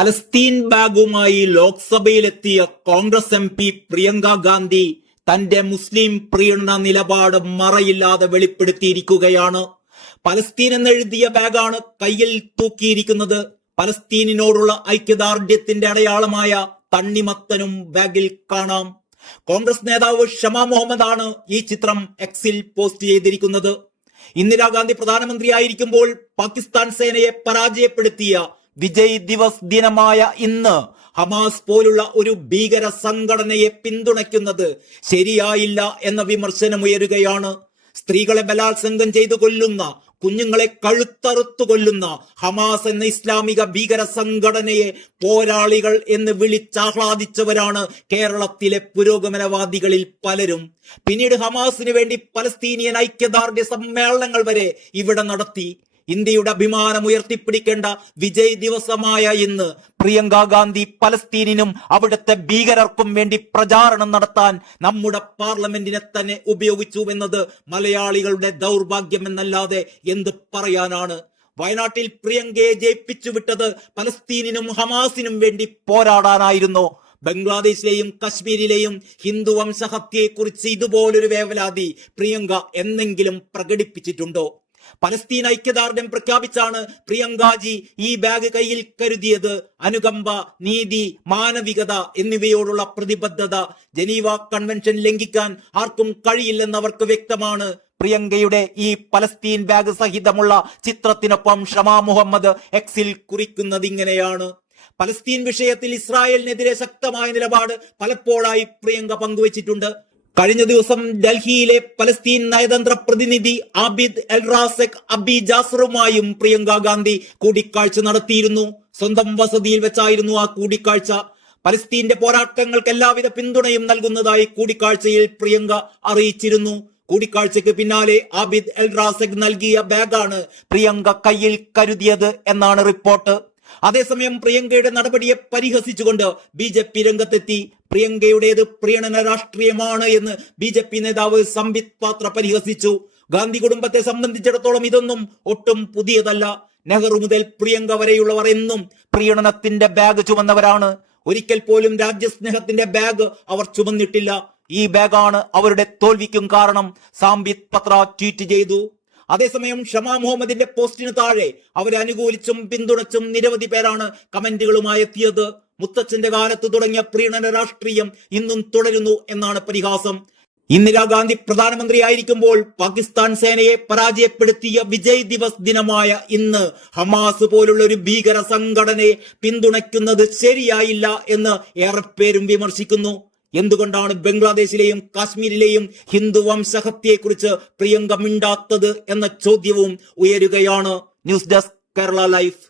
Palestine ബാഗുമായി ലോക്സഭയിലെത്തിയ Congress MP Priyanka Gandhi തന്റെ മുസ്ലിം പ്രീണന നിലപാട് മറയില്ലാതെ വെളിപ്പെടുത്തിയിരിക്കുകയാണ്. Palestine എന്നെഴുതിയ ബാഗാണ് കയ്യിൽ തൂക്കിയിരിക്കുന്നത്. പലസ്തീനിനോടുള്ള ഐക്യദാർഢ്യത്തിന്റെ അടയാളമായ തണ്ണിമത്തനും ബാഗിൽ കാണാം. കോൺഗ്രസ് നേതാവ് ഷമാ മുഹമ്മദാണ് ഈ ചിത്രം എക്സിൽ പോസ്റ്റ് ചെയ്തിരിക്കുന്നത്. ഇന്ദിരാഗാന്ധി പ്രധാനമന്ത്രിയായിരിക്കുമ്പോൾ പാകിസ്ഥാൻ സേനയെ പരാജയപ്പെടുത്തിയ വിജയ് ദിവസ് ദിനമായ ഇന്ന് ഹമാസ് പോലുള്ള ഒരു ഭീകര സംഘടനയെ പിന്തുണയ്ക്കുന്നത് ശരിയായില്ല എന്ന വിമർശനമുയരുകയാണ്. സ്ത്രീകളെ ബലാത്സംഗം ചെയ്തു കൊല്ലുന്ന, കുഞ്ഞുങ്ങളെ കഴുത്തറുത്തു കൊല്ലുന്ന ഹമാസ് എന്ന ഇസ്ലാമിക ഭീകര സംഘടനയെ പോരാളികൾ എന്ന് വിളിച്ചാഹ്ലാദിച്ചവരാണ് കേരളത്തിലെ പുരോഗമനവാദികളിൽ പലരും. പിന്നീട് ഹമാസിന് വേണ്ടി പലസ്തീനിയൻ ഐക്യദാർഢ്യ സമ്മേളനങ്ങൾ വരെ ഇവിടെ നടത്തി. ഇന്ത്യയുടെ അഭിമാനം ഉയർത്തിപ്പിടിക്കേണ്ട വിജയ് ദിവസമായ ഇന്ന് പ്രിയങ്ക ഗാന്ധി പലസ്തീനിനും അവിടുത്തെ ഭീകരർക്കും വേണ്ടി പ്രചാരണം നടത്താൻ നമ്മുടെ പാർലമെന്റിനെ തന്നെ ഉപയോഗിച്ചു എന്നത് മലയാളികളുടെ ദൗർഭാഗ്യം എന്നല്ലാതെ എന്ത് പറയാനാണ്. വയനാട്ടിൽ പ്രിയങ്കയെ ജയിപ്പിച്ചു വിട്ടത് പലസ്തീനിനും ഹമാസിനും വേണ്ടി പോരാടാനായിരുന്നു. ബംഗ്ലാദേശിലെയും കശ്മീരിലെയും ഹിന്ദു വംശഹത്യയെക്കുറിച്ച് ഇതുപോലൊരു വേവലാതി പ്രിയങ്ക എന്നെങ്കിലും പ്രകടിപ്പിച്ചിട്ടുണ്ടോ? പലസ്തീൻ ഐക്യദാർഢ്യം പ്രഖ്യാപിച്ചാണ് പ്രിയങ്കാജി ഈ ബാഗ് കയ്യിൽ കരുതിയത്. അനുകമ്പ, നീതി, മാനവികത എന്നിവയോടുള്ള പ്രതിബദ്ധത ജനീവ കൺവെൻഷൻ ലംഘിക്കാൻ ആർക്കും കഴിയില്ലെന്നവർക്ക് വ്യക്തമാണ്. പ്രിയങ്കയുടെ ഈ പലസ്തീൻ ബാഗ് സഹിതമുള്ള ചിത്രത്തിനൊപ്പം ഷമാ മുഹമ്മദ് എക്സിൽ കുറിക്കുന്നത് ഇങ്ങനെയാണ്: പലസ്തീൻ വിഷയത്തിൽ ഇസ്രായേലിനെതിരെ ശക്തമായ നിലപാട് പലപ്പോഴായി പ്രിയങ്ക പങ്കുവച്ചിട്ടുണ്ട്. കഴിഞ്ഞ ദിവസം ഡൽഹിയിലെ പലസ്തീൻ നയതന്ത്ര പ്രതിനിധി ആബിദ് എൽ റാസെക് അബി ജാസറുമായും പ്രിയങ്ക ഗാന്ധി കൂടിക്കാഴ്ച നടത്തിയിരുന്നു. സ്വന്തം വസതിയിൽ വെച്ചായിരുന്നു ആ കൂടിക്കാഴ്ച. പലസ്തീന്റെ പോരാട്ടങ്ങൾക്ക് എല്ലാവിധ പിന്തുണയും നൽകുന്നതായി കൂടിക്കാഴ്ചയിൽ പ്രിയങ്ക അറിയിച്ചിരുന്നു. കൂടിക്കാഴ്ചയ്ക്ക് പിന്നാലെ ആബിദ് എൽ റാസെക് നൽകിയ ബാഗാണ് പ്രിയങ്ക കയ്യിൽ കരുതിയത് എന്നാണ് റിപ്പോർട്ട്. അതേസമയം പ്രിയങ്കയുടെ നടപടിയെ പരിഹസിച്ചുകൊണ്ട് BJP രംഗത്തെത്തി. പ്രിയങ്കയുടേത് പ്രീണന രാഷ്ട്രീയമാണ് എന്ന് BJP നേതാവ് സംബിത് പാത്ര പരിഹസിച്ചു. ഗാന്ധി കുടുംബത്തെ സംബന്ധിച്ചിടത്തോളം ഇതൊന്നും ഒട്ടും പുതിയതല്ല. നെഹ്റു മുതൽ പ്രിയങ്ക വരെയുള്ളവർ എന്നും പ്രീണനത്തിന്റെ ബാഗ് ചുമന്നവരാണ്. ഒരിക്കൽ പോലും രാജ്യസ്നേഹത്തിന്റെ ബാഗ് അവർ ചുമന്നിട്ടില്ല. ഈ ബാഗാണ് അവരുടെ തോൽവിക്കും കാരണം, സംബിത് പത്ര ട്വീറ്റ് ചെയ്തു. അതേസമയം ഷമാ മുഹമ്മദിന്റെ പോസ്റ്റിന് താഴെ അവരെ അനുകൂലിച്ചും പിന്തുണച്ചും നിരവധി പേരാണ് കമന്റുകളുമായി എത്തിയത്. മുത്തച്ഛന്റെ കാലത്ത് തുടങ്ങിയ പ്രീണന രാഷ്ട്രീയം ഇന്നും തുടരുന്നു എന്നാണ് പരിഹാസം. ഇന്ദിരാഗാന്ധി പ്രധാനമന്ത്രിയായിരിക്കുമ്പോൾ പാകിസ്ഥാൻ സേനയെ പരാജയപ്പെടുത്തിയ വിജയ് ദിവസ് ദിനമായ ഇന്ന് ഹമാസ് പോലുള്ള ഒരു ഭീകര സംഘടനയെ പിന്തുണയ്ക്കുന്നത് ശരിയായില്ല എന്ന് ഏറെപ്പേരും വിമർശിക്കുന്നു. എന്തുകൊണ്ടാണ് ബംഗ്ലാദേശിലെയും കാശ്മീരിലെയും ഹിന്ദു വംശഹത്യയെക്കുറിച്ച് പ്രിയങ്ക മിണ്ടാത്തത് എന്ന ചോദ്യവും ഉയരുകയാണ്. News desk Kerala life.